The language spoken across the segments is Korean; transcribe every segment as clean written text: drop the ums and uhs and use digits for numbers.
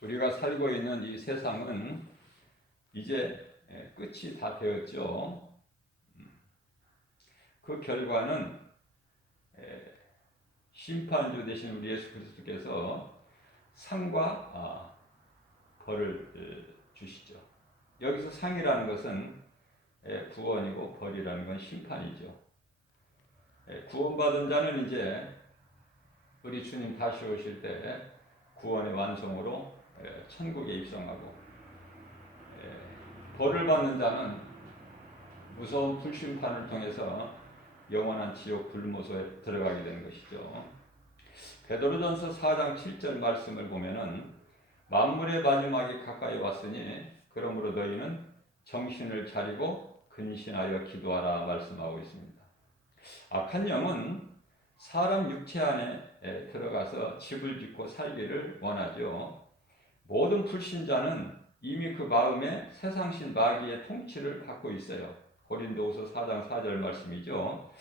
우리가 살고 있는 이 세상은 이제 끝이 다 되었죠. 그 결과는 심판주 되신 우리 예수 그리스도께서 상과 벌을 주시죠. 여기서 상이라는 것은 구원이고 벌이라는 건 심판이죠. 구원받은 자는 이제 우리 주님 다시 오실 때 구원의 완성으로 천국에 입성하고, 벌을 받는 자는 무서운 불심판을 통해서 영원한 지옥 불모소에 들어가게 되는 것이죠. 베드로전서 4장 7절 말씀을 보면은 만물의 마지막이 가까이 왔으니 그러므로 너희는 정신을 차리고 근신하여 기도하라 말씀하고 있습니다. 악한 영은 사람 육체 안에 들어가서 집을 짓고 살기를 원하죠. 모든 불신자는 이미 그 마음에 세상신 마귀의 통치를 받고 있어요. 고린도후서 4장 4절 말씀이죠.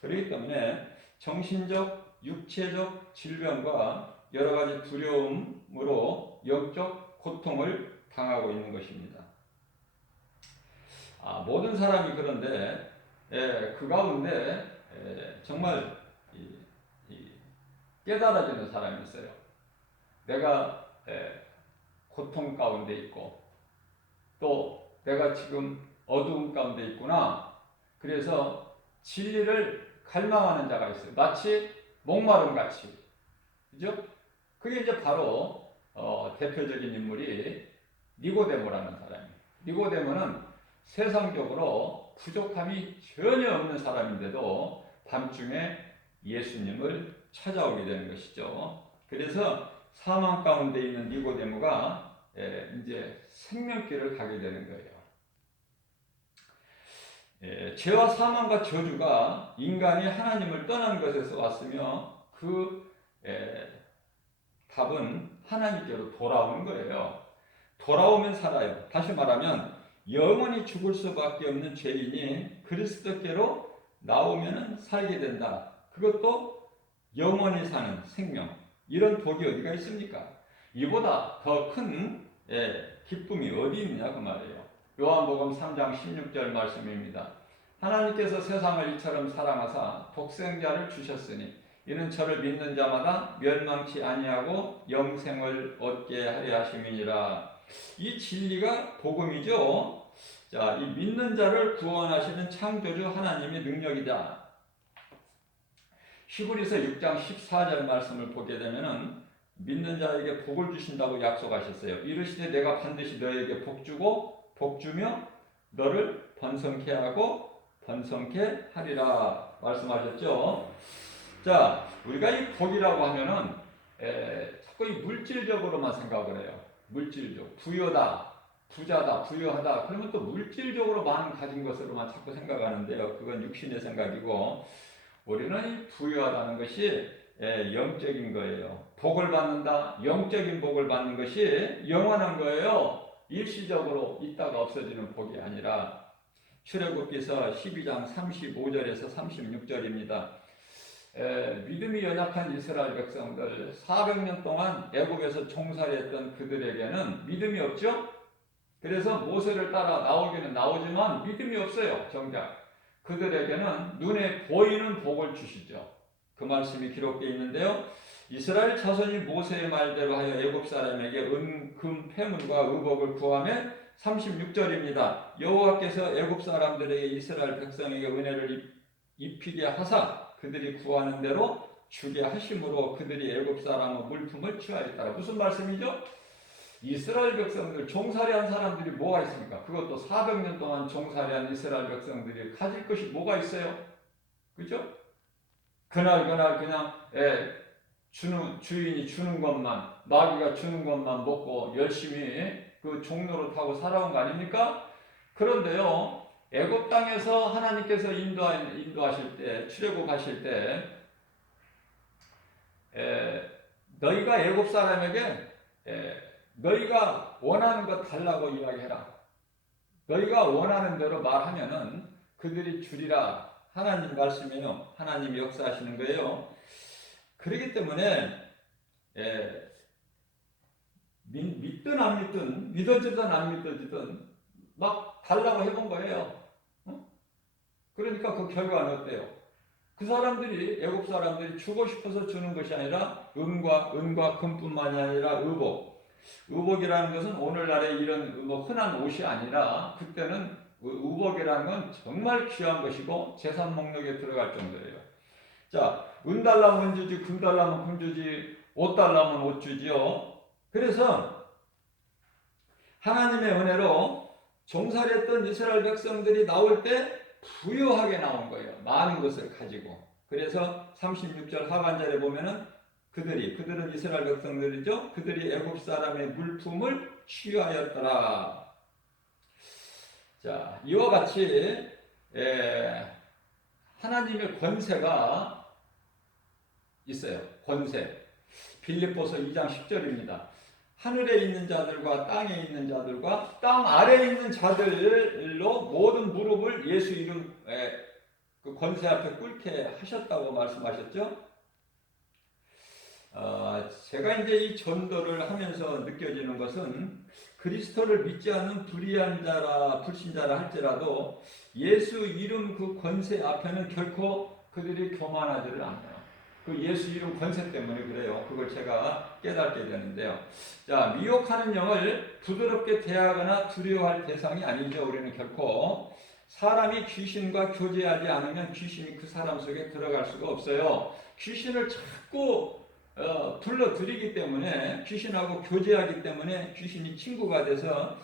그렇기 때문에 정신적, 육체적 질병과 여러 가지 두려움으로 영적 고통을 당하고 있는 것입니다. 모든 사람이 그런데 그 가운데 정말 깨달아지는 사람이 있어요. 내가 고통 가운데 있고 또 내가 지금 어두움 가운데 있구나. 그래서 진리를 갈망하는 자가 있어요. 마치 목마름 같이. 그죠? 그게 이제 바로 대표적인 인물이 니고데모라는 사람이에요. 니고데모는 세상적으로 부족함이 전혀 없는 사람인데도 밤중에 예수님을 찾아오게 되는 것이죠. 그래서 사망 가운데 있는 니고데모가 이제 생명길을 가게 되는 거예요. 죄와 사망과 저주가 인간이 하나님을 떠난 것에서 왔으며 그 답은 하나님께로 돌아오는 거예요. 돌아오면 살아요. 다시 말하면 영원히 죽을 수밖에 없는 죄인이 그리스도께로 나오면 살게 된다. 그것도 영원히 사는 생명. 이런 복이 어디가 있습니까? 이보다 더 큰 기쁨이 어디 있냐 그 말이에요. 요한복음 3장 16절 말씀입니다. 하나님께서 세상을 이처럼 사랑하사 독생자를 주셨으니 이는 저를 믿는 자마다 멸망치 아니하고 영생을 얻게 하려 하심이니라. 이 진리가 복음이죠. 자, 이 믿는 자를 구원하시는 창조주 하나님의 능력이다. 히브리서 6장 14절 말씀을 보게 되면은 믿는 자에게 복을 주신다고 약속하셨어요. 이르시되 내가 반드시 너에게 복 주고 복 주며 너를 번성케 하고 번성케 하리라 말씀하셨죠. 자, 우리가 이 복이라고 하면은 자꾸 이 물질적으로만 생각을 해요. 물질적, 부여다, 부자다, 부여하다. 그러면 또 물질적으로 많은 가진 것으로만 자꾸 생각하는데요. 그건 육신의 생각이고, 우리는 이 부여하다는 것이 영적인 거예요. 복을 받는다, 영적인 복을 받는 것이 영원한 거예요. 일시적으로 있다가 없어지는 복이 아니라. 출애굽기서 12장 35절에서 36절입니다. 믿음이 연약한 이스라엘 백성들 400년 동안 애국에서 종살이했던 그들에게는 믿음이 없죠. 그래서 모세를 따라 나오기는 나오지만 믿음이 없어요. 정작 그들에게는 눈에 보이는 복을 주시죠. 그 말씀이 기록되어 있는데요. 이스라엘 자손이 모세의 말대로 하여 애국 사람에게 은, 금, 패문과 의복을 구하며 36절입니다. 여호와께서 애국 사람들에게 이스라엘 백성에게 은혜를 입히게 하사 그들이 구하는 대로 주게 하심으로 그들이 애국 사람의 물품을 취하였다. 무슨 말씀이죠? 이스라엘 백성들, 종살이한 사람들이 뭐가 있습니까? 그것도 400년 동안 종살이한 이스라엘 백성들이 가질 것이 뭐가 있어요? 그죠? 그날 그냥 주인이 주는 것만, 마귀가 주는 것만 먹고 열심히 그 종로를 타고 살아온 거 아닙니까? 그런데요, 애굽 땅에서 하나님께서 인도하실 때, 출애굽하실 때, 너희가 애굽 사람에게 너희가 원하는 것 달라고 이야기해라. 너희가 원하는 대로 말하면은 그들이 주리라. 하나님 말씀이에요. 하나님이 역사하시는 거예요. 그렇기 때문에 믿든 안 믿든, 믿어지든 안 믿어지든 막 달라고 해본 거예요. 어? 그러니까 그 결과는 어때요? 그 사람들이, 애국 사람들이 주고 싶어서 주는 것이 아니라 은과 금뿐만이 아니라 의복이라는 것은 오늘날의 이런 뭐 흔한 옷이 아니라 그때는 의복이라는 건 정말 귀한 것이고 재산 목록에 들어갈 정도예요. 자, 은 달라면 은 주지, 금 달라면 금 주지, 옷 달라면 옷 주지요. 그래서 하나님의 은혜로 종살이했던 이스라엘 백성들이 나올 때 부유하게 나온 거예요. 많은 것을 가지고. 그래서 36절 하반절에 보면은 그들은 이스라엘 백성들이죠. 그들이 애굽 사람의 물품을 취하였더라. 자, 이와 같이 하나님의 권세가 있어요. 권세. 빌립보서 2장 10절입니다. 하늘에 있는 자들과 땅에 있는 자들과 땅 아래에 있는 자들로 모든 무릎을 예수 이름 그 권세 앞에 꿇게 하셨다고 말씀하셨죠. 제가 이제 이 전도를 하면서 느껴지는 것은 그리스도를 믿지 않는 불의한 자라 불신자라 할지라도 예수 이름 그 권세 앞에는 결코 그들이 교만하지를 않아요. 그 예수 이름 권세 때문에 그래요. 그걸 제가 깨닫게 되는데요. 자, 미혹하는 영을 부드럽게 대하거나 두려워할 대상이 아니죠. 우리는 결코 사람이 귀신과 교제하지 않으면 귀신이 그 사람 속에 들어갈 수가 없어요. 귀신을 자꾸 불러들이기 때문에, 귀신하고 교제하기 때문에 귀신이 친구가 돼서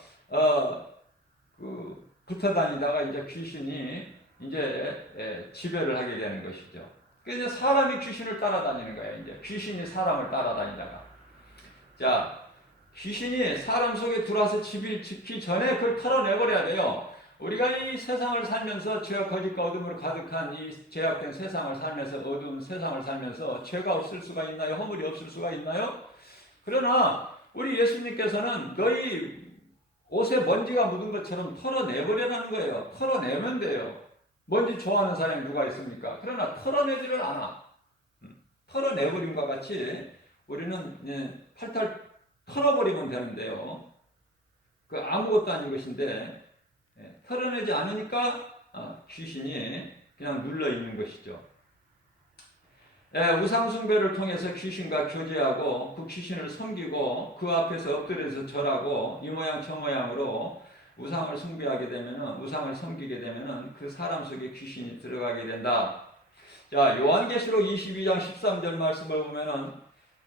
붙어 다니다가 이제 귀신이 이제 지배를 하게 되는 것이죠. 그래서 사람이 귀신을 따라다니는 거예요. 이제 귀신이 사람을 따라다니다가, 자, 귀신이 사람 속에 들어와서 집기 전에 그걸 털어내버려야 돼요. 우리가 이 세상을 살면서 죄와 거짓과 어둠으로 가득한 이 죄악된 세상을 살면서, 어두운 세상을 살면서 죄가 없을 수가 있나요? 허물이 없을 수가 있나요? 그러나 우리 예수님께서는 너희 옷에 먼지가 묻은 것처럼 털어내버려라는 거예요. 털어내면 돼요. 먼지 좋아하는 사람이 누가 있습니까? 그러나 털어내지를 않아. 털어내버림과 같이 우리는 팔탈 털어버리면 되는데요. 그 아무것도 아닌 것인데 털어내지 않으니까 귀신이 그냥 눌러있는 것이죠. 우상숭배를 통해서 귀신과 교제하고 그 귀신을 섬기고 그 앞에서 엎드려서 절하고 이 모양 저 모양으로 우상을 숭배하게 되면은, 우상을 섬기게 되면은 그 사람 속에 귀신이 들어가게 된다. 자, 요한계시록 22장 13절 말씀을 보면은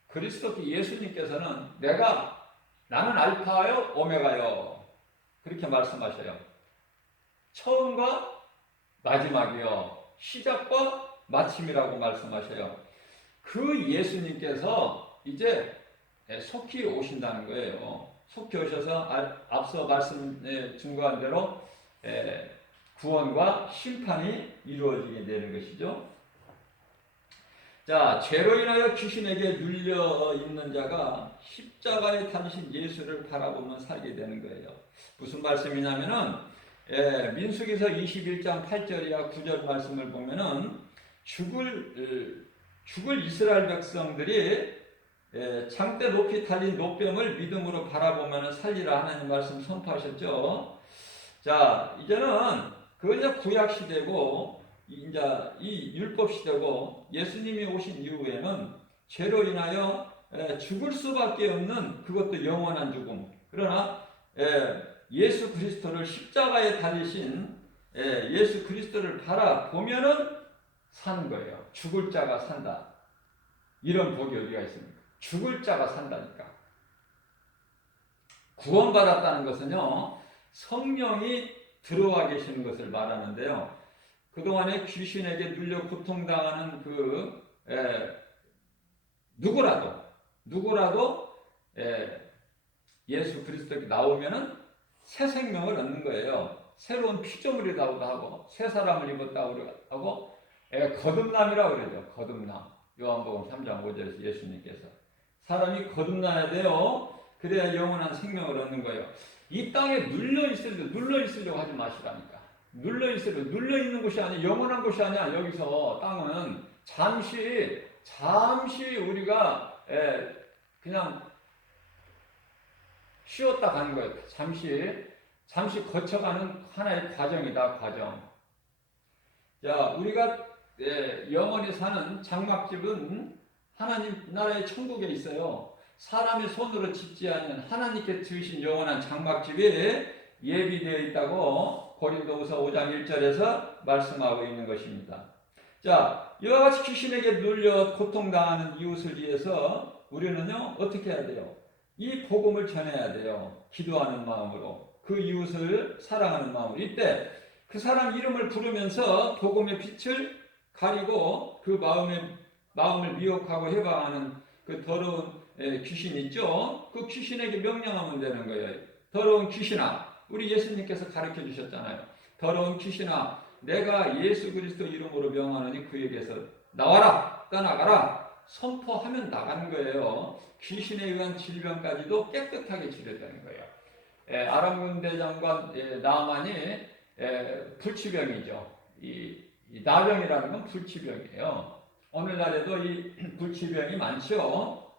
그리스도 예수님께서는 나는 알파요 오메가요 그렇게 말씀하셔요. 처음과 마지막이요, 시작과 마침이라고 말씀하셔요. 그 예수님께서 이제 속히 오신다는 거예요. 속히 오셔서 앞서 말씀에 증거한 대로 구원과 심판이 이루어지게 되는 것이죠. 자, 죄로 인하여 귀신에게 눌려 있는 자가 십자가에 달리신 예수를 바라보며 살게 되는 거예요. 무슨 말씀이냐면은 민수기서 21장 8절이야 9절 말씀을 보면은 죽을 이스라엘 백성들이 장대 높이 달린 노뱀을 믿음으로 바라보면 살리라 하나님 말씀 선포하셨죠. 자, 이제는 그건 구약 시대고 이제 이 율법 시대고, 예수님이 오신 이후에는 죄로 인하여 죽을 수밖에 없는, 그것도 영원한 죽음. 그러나 예수 그리스도를 십자가에 달리신 예수 그리스도를 바라보면은 사는 거예요. 죽을 자가 산다. 이런 복이 어디가 있습니까? 죽을 자가 산다니까. 구원받았다는 것은요, 성령이 들어와 계시는 것을 말하는데요. 그동안에 귀신에게 눌려 고통당하는 누구라도 예수 그리스도께 나오면은 새 생명을 얻는 거예요. 새로운 피조물이라고도 하고 새 사람을 입었다고 하고 거듭남이라고 그러죠. 거듭남. 요한복음 3장 5절에서 예수님께서 사람이 거듭나야 돼요. 그래야 영원한 생명을 얻는 거예요. 이 땅에 눌려 있으려고 하지 마시라니까. 눌려 있는 것이 아니야. 영원한 것이 아니야. 여기서 땅은 잠시 우리가 그냥 쉬었다 가는 거예요. 잠시 거쳐가는 하나의 과정이다, 과정. 자, 우리가 영원히 사는 장막집은 하나님 나라의 천국에 있어요. 사람의 손으로 짓지 않는 하나님께 지으신 영원한 장막집이 예비되어 있다고 고린도후서 5장 1절에서 말씀하고 있는 것입니다. 자, 이와 같이 귀신에게 눌려 고통당하는 이웃을 위해서 우리는요, 어떻게 해야 돼요? 이 복음을 전해야 돼요. 기도하는 마음으로. 그 이웃을 사랑하는 마음으로. 이때 그 사람 이름을 부르면서 복음의 빛을 가리고 그 마음을 미혹하고 해방하는 그 더러운 귀신 있죠? 그 귀신에게 명령하면 되는 거예요. 더러운 귀신아, 우리 예수님께서 가르쳐 주셨잖아요. 더러운 귀신아, 내가 예수 그리스도 이름으로 명하노니 그에게서 나와라, 떠나가라. 선포하면 나가는 거예요. 귀신에 의한 질병까지도 깨끗하게 치료되는 거예요. 아람 군대장관 나만이 불치병이죠. 이 나병이라는 건 불치병이에요. 오늘날에도 이 불치병이 많죠.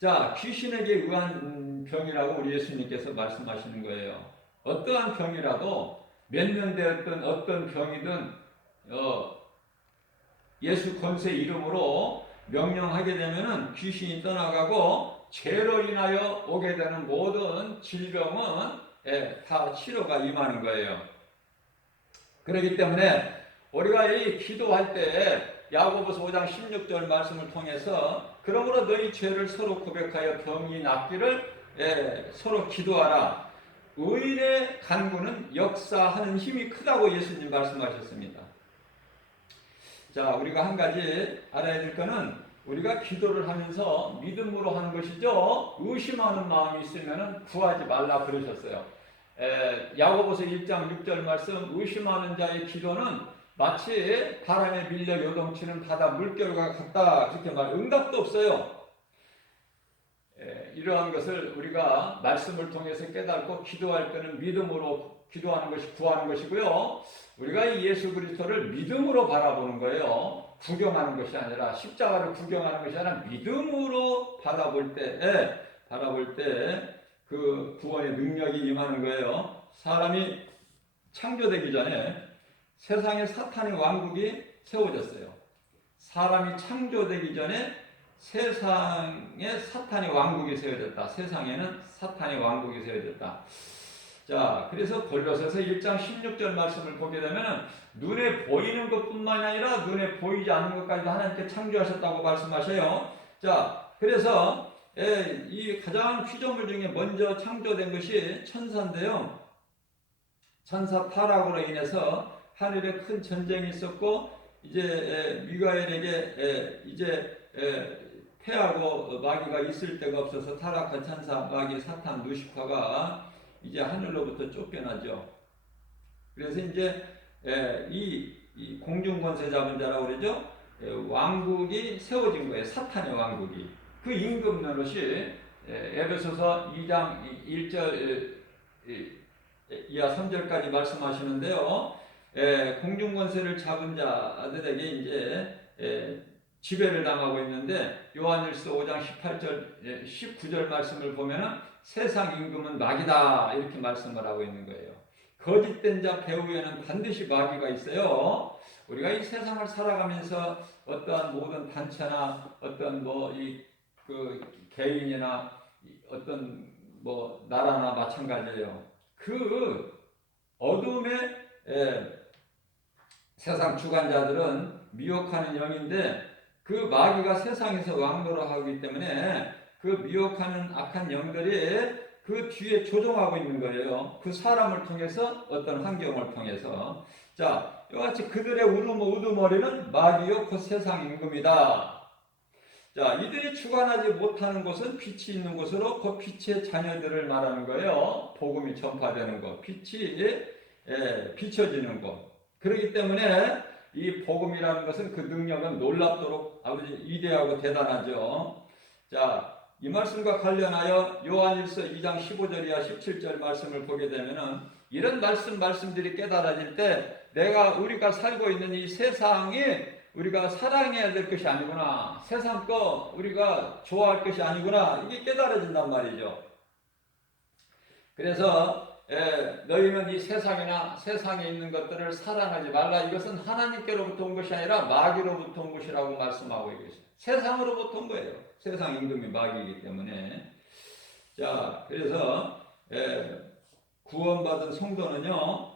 자, 귀신에게 의한 병이라고 우리 예수님께서 말씀하시는 거예요. 어떠한 병이라도 몇 년 되었던 어떤 병이든 예수 권세 이름으로 명령하게 되면은 귀신이 떠나가고 죄로 인하여 오게 되는 모든 질병은 다 치료가 임하는 거예요. 그렇기 때문에 우리가 이 기도할 때 야고보서 5장 16절 말씀을 통해서 그러므로 너희 죄를 서로 고백하여 병이 낫기를 서로 기도하라. 의인의 간구는 역사하는 힘이 크다고 예수님 말씀하셨습니다. 자, 우리가 한 가지 알아야 될 것은 우리가 기도를 하면서 믿음으로 하는 것이죠. 의심하는 마음이 있으면 구하지 말라 그러셨어요. 야고보서 1장 6절 말씀, 의심하는 자의 기도는 마치 바람에 밀려 요동치는 바다 물결과 같다. 그렇게 응답도 없어요. 이러한 것을 우리가 말씀을 통해서 깨닫고 기도할 때는 믿음으로 기도하는 것이 구하는 것이고요. 우리가 이 예수 그리스도를 믿음으로 바라보는 거예요. 구경하는 것이 아니라, 십자가를 구경하는 것이 아니라 믿음으로 바라볼 때 그 구원의 능력이 임하는 거예요. 사람이 창조되기 전에 세상에 사탄의 왕국이 세워졌어요. 사람이 창조되기 전에 세상에 사탄의 왕국이 세워졌다. 세상에는 사탄의 왕국이 세워졌다. 자, 그래서 골로새서 1장 16절 말씀을 보게 되면 눈에 보이는 것뿐만 아니라 눈에 보이지 않는 것까지도 하나님께 창조하셨다고 말씀하셔요. 자, 그래서 이 가장 피조물 중에 먼저 창조된 것이 천사인데요. 천사 타락으로 인해서 하늘에 큰 전쟁이 있었고 이제 미가엘에게 이제 패하고 마귀가 있을 데가 없어서 타락한 천사 마귀 사탄 루시퍼가 이제 하늘로부터 쫓겨나죠. 그래서 이제 이 공중 권세 잡은 자라고 그러죠. 왕국이 세워진 거예요. 사탄의 왕국이. 그 임금 노릇이 에베소서 2장 1절 이하 3절까지 말씀하시는데요. 공중 권세를 잡은 자들에게 이제 지배를 당하고 있는데 요한일서 5장 18절 19절 말씀을 보면은 세상 임금은 마귀다 이렇게 말씀을 하고 있는 거예요. 거짓된 자 배후에는 반드시 마귀가 있어요. 우리가 이 세상을 살아가면서 어떠한 모든 단체나 어떤 그 개인이나 어떤 나라나 마찬가지예요. 그 어둠의 세상 주관자들은 미혹하는 영인데 그 마귀가 세상에서 왕노릇하기 때문에 그 미혹하는 악한 영들이 그 뒤에 조종하고 있는 거예요. 그 사람을 통해서 어떤 환경을 통해서. 자, 이같이 그들의 우두머리는 마귀요 그 세상 임금이다. 자, 이들이 주관하지 못하는 곳은 빛이 있는 곳으로 그 빛의 자녀들을 말하는 거예요. 복음이 전파되는 곳, 빛이 비춰지는 곳. 그렇기 때문에 이 복음이라는 것은 그 능력은 놀랍도록 아주 위대하고 대단하죠. 자, 이 말씀과 관련하여 요한일서 2장 15절 이하 17절 말씀을 보게 되면은 이런 말씀들이 깨달아질 때 우리가 살고 있는 이 세상이 우리가 사랑해야 될 것이 아니구나. 세상 거 우리가 좋아할 것이 아니구나. 이게 깨달아진단 말이죠. 그래서 너희는 이 세상이나 세상에 있는 것들을 사랑하지 말라. 이것은 하나님께로부터 온 것이 아니라 마귀로부터 온 것이라고 말씀하고 계세요. 세상으로부터 온 거예요. 세상 임금이 마귀이기 때문에. 자, 그래서 구원받은 성도는요,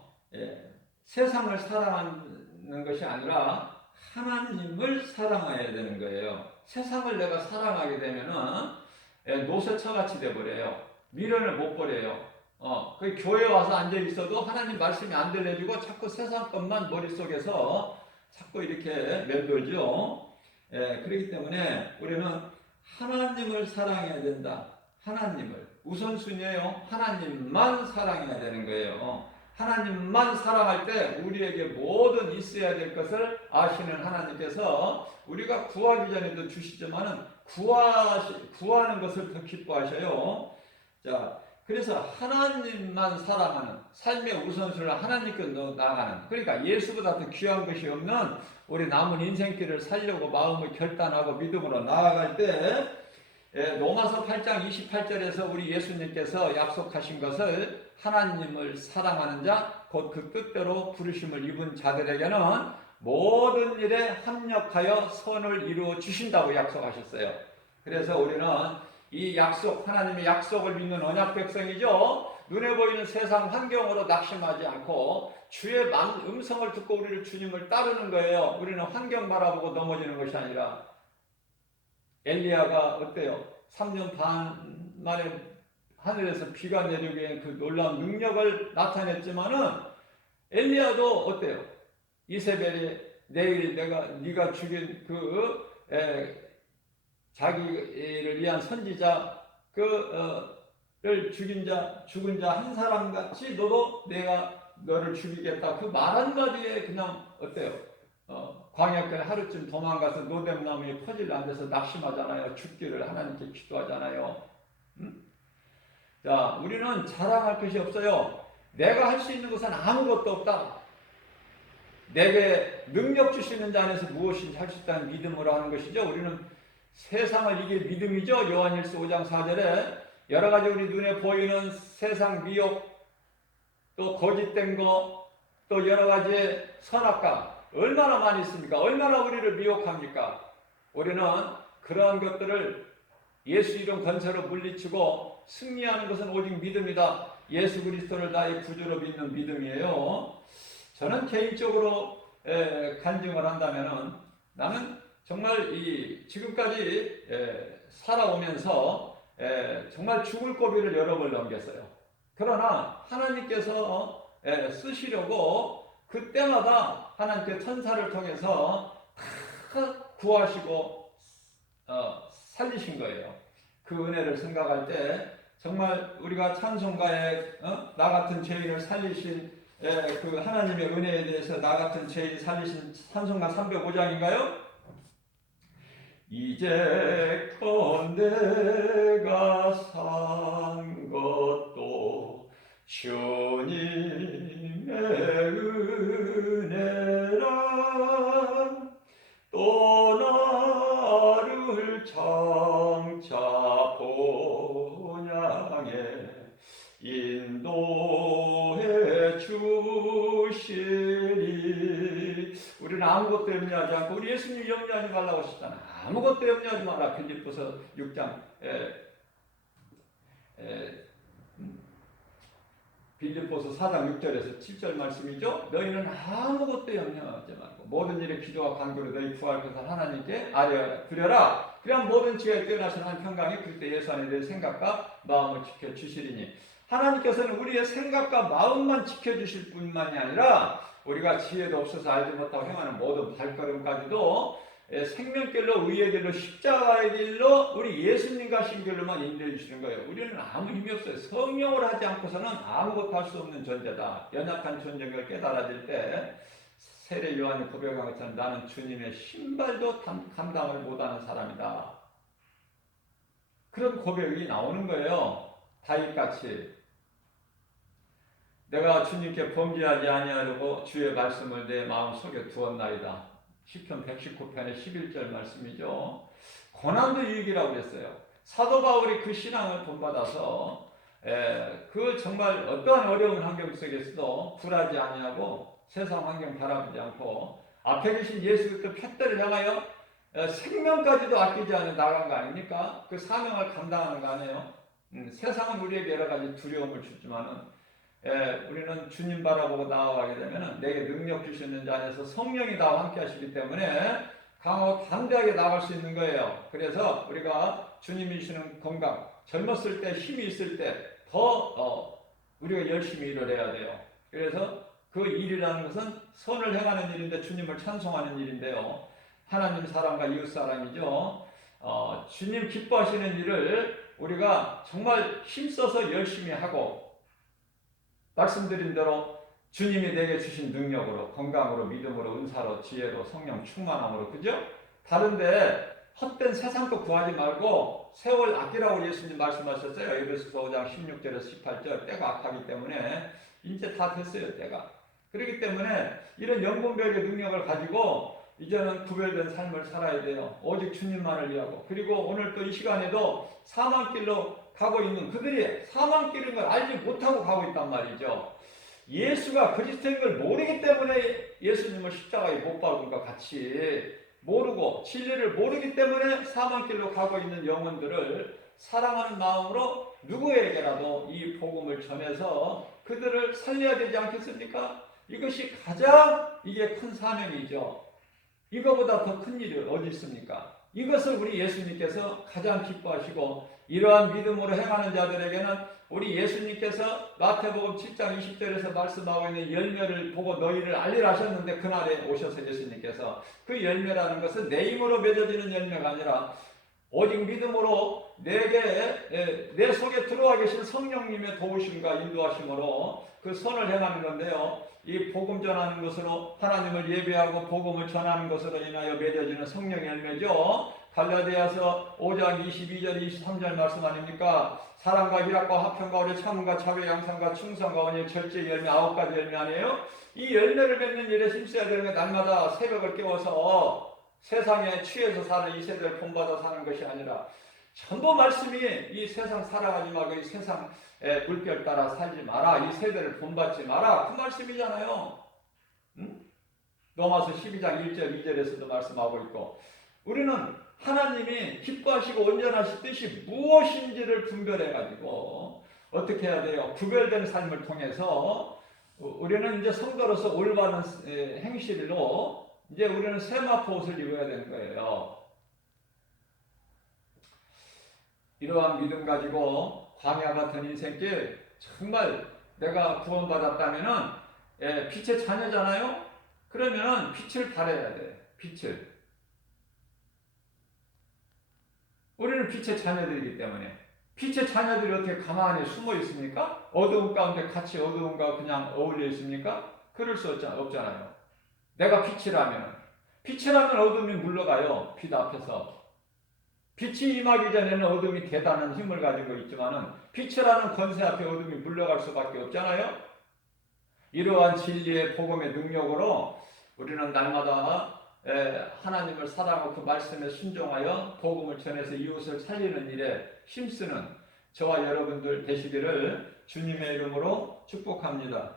세상을 사랑하는 것이 아니라 하나님을 사랑해야 되는 거예요. 세상을 내가 사랑하게 되면은 노쇠처같이 돼버려요. 미련을 못 버려요. 그 교회 와서 앉아 있어도 하나님 말씀이 안 들려주고 자꾸 세상 것만 머릿속에서 자꾸 이렇게 맴돌죠. 그렇기 때문에 우리는 하나님을 사랑해야 된다. 하나님을 우선순위예요. 하나님만 사랑해야 되는 거예요. 하나님만 사랑할 때 우리에게 모든 있어야 될 것을 아시는 하나님께서 우리가 구하기 전에도 주시지만은 구하는 것을 더 기뻐하셔요. 자, 그래서 하나님만 사랑하는 삶의 우선순위를 하나님께 나아가는, 그러니까 예수보다 더 귀한 것이 없는 우리 남은 인생길을 살려고 마음을 결단하고 믿음으로 나아갈 때 로마서 8장 28절에서 우리 예수님께서 약속하신 것을 하나님을 사랑하는 자, 곧 그 뜻대로 부르심을 입은 자들에게는 모든 일에 합력하여 선을 이루어 주신다고 약속하셨어요. 그래서 우리는 이 약속, 하나님의 약속을 믿는 언약 백성이죠. 눈에 보이는 세상 환경으로 낙심하지 않고 주의 음성을 듣고 우리를 주님을 따르는 거예요. 우리는 환경 바라보고 넘어지는 것이 아니라. 엘리야가 어때요? 3년 반 만에 하늘에서 비가 내리게 그 놀라운 능력을 나타냈지만은 엘리야도 어때요? 이세벨이 내일 네가 죽인 자기를 위한 선지자 를 죽은 자 한 사람 같이 너도 내가 너를 죽이겠다. 그 말 한마디에 그냥 어때요? 광야길 하루쯤 도망가서 노뎀나무에 퍼질 앉아서 낙심하잖아요. 죽기를 하나님께 기도하잖아요. 자, 우리는 자랑할 것이 없어요. 내가 할 수 있는 것은 아무것도 없다. 내게 능력 주시는 자 안에서 무엇인지 할 수 있다는 믿음으로 하는 것이죠. 우리는 세상을 이게 믿음이죠. 요한일서 5장 4절에 여러 가지 우리 눈에 보이는 세상 미혹, 또 거짓된 거, 또 여러 가지 선악감 얼마나 많이 있습니까? 얼마나 우리를 미혹합니까? 우리는 그러한 것들을 예수 이름 건설로 물리치고 승리하는 것은 오직 믿음이다. 예수 그리스도를 나의 구주로 믿는 믿음이에요. 저는 개인적으로 간증을 한다면은 나는 정말 지금까지 살아오면서 정말 죽을 고비를 여러 번 넘겼어요. 그러나 하나님께서 쓰시려고 그때마다 하나님께 천사를 통해서 다 구하시고 살리신 거예요. 그 은혜를 생각할 때 정말 우리가 찬송가에 나 같은 죄인을 살리신 그 하나님의 은혜에 대해서 나 같은 죄인 살리신 찬송가 305장인가요? 이제껏 내가 산 것도 주님의 은혜라. 또 나를 장차 본향에 인도해 주시리. 우리는 아무것도 염려하지 않고 우리 예수님 염려하지 말라고 하셨잖아요. 아무것도 염려하지 마라. 빌립보서 6장 빌립보서 4장 6절에서 7절 말씀이죠. 너희는 아무것도 염려하지 말고 모든 일에 기도와 간구로 너희 구할 것을 하나님께 아뢰라. 그래야 모든 지혜에 뛰어나신 한 평강이 그때 예수 안에 내 생각과 마음을 지켜주시리니. 하나님께서는 우리의 생각과 마음만 지켜주실 뿐만이 아니라 우리가 지혜도 없어서 알지 못하고 행하는 모든 발걸음까지도 생명길로, 의의 길로, 십자가의 길로, 우리 예수님 가신 길로만 인도해 주시는 거예요. 우리는 아무 힘이 없어요. 성령을 하지 않고서는 아무것도 할 수 없는 존재다. 연약한 존재를 깨달아질 때 세례 요한이 고백한 것처럼 나는 주님의 신발도 감당을 못하는 사람이다. 그런 고백이 나오는 거예요. 다윗같이 내가 주님께 범죄하지 아니하려고 주의 말씀을 내 마음속에 두었나이다. 시편 119편의 11절 말씀이죠. 고난도 유익이라고 그랬어요. 사도 바울이 그 신앙을 본받아서 그 정말 어떠한 어려운 환경 속에서도 굴하지 아니하고 세상 환경 바라보지 않고 앞에 계신 예수 그리스도 푯대를 향하여 생명까지도 아끼지 않아 나간 거 아닙니까? 그 사명을 감당하는 거 아니에요? 세상은 우리에게 여러 가지 두려움을 주지만은 우리는 주님 바라보고 나아가게 되면 내게 능력 주시는 자 안에서 성령이 나와 함께 하시기 때문에 강하고 담대하게 나갈 수 있는 거예요. 그래서 우리가 주님이 주시는 건강, 젊었을 때 힘이 있을 때 더 우리가 열심히 일을 해야 돼요. 그래서 그 일이라는 것은 선을 행하는 일인데 주님을 찬송하는 일인데요. 하나님 사랑과 이웃 사랑이죠. 주님 기뻐하시는 일을 우리가 정말 힘써서 열심히 하고 말씀드린 대로 주님이 내게 주신 능력으로 건강으로 믿음으로 은사로 지혜로 성령 충만함으로 그죠? 다른데 헛된 세상 거 구하지 말고 세월 아끼라고 예수님 말씀하셨어요. 에베소서 5장 16절에서 18절 때가 악하기 때문에 이제 다 됐어요. 때가. 그렇기 때문에 이런 영분별의 능력을 가지고 이제는 구별된 삶을 살아야 돼요. 오직 주님만을 위하고. 그리고 오늘 또 이 시간에도 사망길로 가고 있는 그들이 사망길인 걸 알지 못하고 가고 있단 말이죠. 예수가 그리스도인 걸 모르기 때문에 예수님을 십자가에 못 박은 것 같이 모르고 진리를 모르기 때문에 사망길로 가고 있는 영혼들을 사랑하는 마음으로 누구에게라도 이 복음을 전해서 그들을 살려야 되지 않겠습니까? 이것이 가장 이게 큰 사명이죠. 이거보다 더 큰 일이 어디 있습니까? 이것을 우리 예수님께서 가장 기뻐하시고 이러한 믿음으로 행하는 자들에게는 우리 예수님께서 마태복음 7장 20절에서 말씀하고 있는 열매를 보고 너희를 알리라 하셨는데 그날에 오셔서 예수님께서 그 열매라는 것은 내 힘으로 맺어지는 열매가 아니라 오직 믿음으로 내 속에 들어와 계신 성령님의 도우심과 인도하심으로 그 선을 행하는 건데요. 이 복음 전하는 것으로 하나님을 예배하고 복음을 전하는 것으로 인하여 맺어지는 성령 열매죠. 갈라디아서 5장 22절 23절 말씀 아닙니까? 사랑과 희락과 화평과 오래 참음과 자비 양상과 충성과 언의 절제 열매 9가지 열매 아니에요? 이 열매를 맺는 일에 힘써야 되는 게 날마다 새벽을 깨워서 세상에 취해서 사는 이 세대를 본받아 사는 것이 아니라 전부 말씀이 이 세상 살아가지 말고 이 세상 물결 따라 살지 마라. 이 세대를 본받지 마라. 그 말씀이잖아요. 로마서 12장 1절 2절에서도 말씀하고 있고 우리는 하나님이 기뻐하시고 온전하신 뜻이 무엇인지를 분별해가지고 어떻게 해야 돼요? 구별된 삶을 통해서 우리는 이제 성도로서 올바른 행실로 이제 우리는 세마포 옷을 입어야 되는 거예요. 이러한 믿음 가지고 광야 같은 인생길 정말 내가 구원받았다면은 빛의 자녀잖아요. 그러면 빛을 발해야 돼. 빛을. 우리는 빛의 자녀들이기 때문에 빛의 자녀들이 어떻게 가만히 숨어 있습니까? 어두운 가운데 같이 어두움과 그냥 어울려 있습니까? 그럴 수 없잖아요. 내가 빛이라면 어둠이 물러가요. 빛 앞에서. 빛이 임하기 전에는 어둠이 대단한 힘을 가지고 있지만은 빛이라는 권세 앞에 어둠이 물러갈 수밖에 없잖아요. 이러한 진리의 복음의 능력으로 우리는 날마다 하나님을 사랑하고 그 말씀에 순종하여 복음을 전해서 이웃을 살리는 일에 힘쓰는 저와 여러분들 되시기를 주님의 이름으로 축복합니다.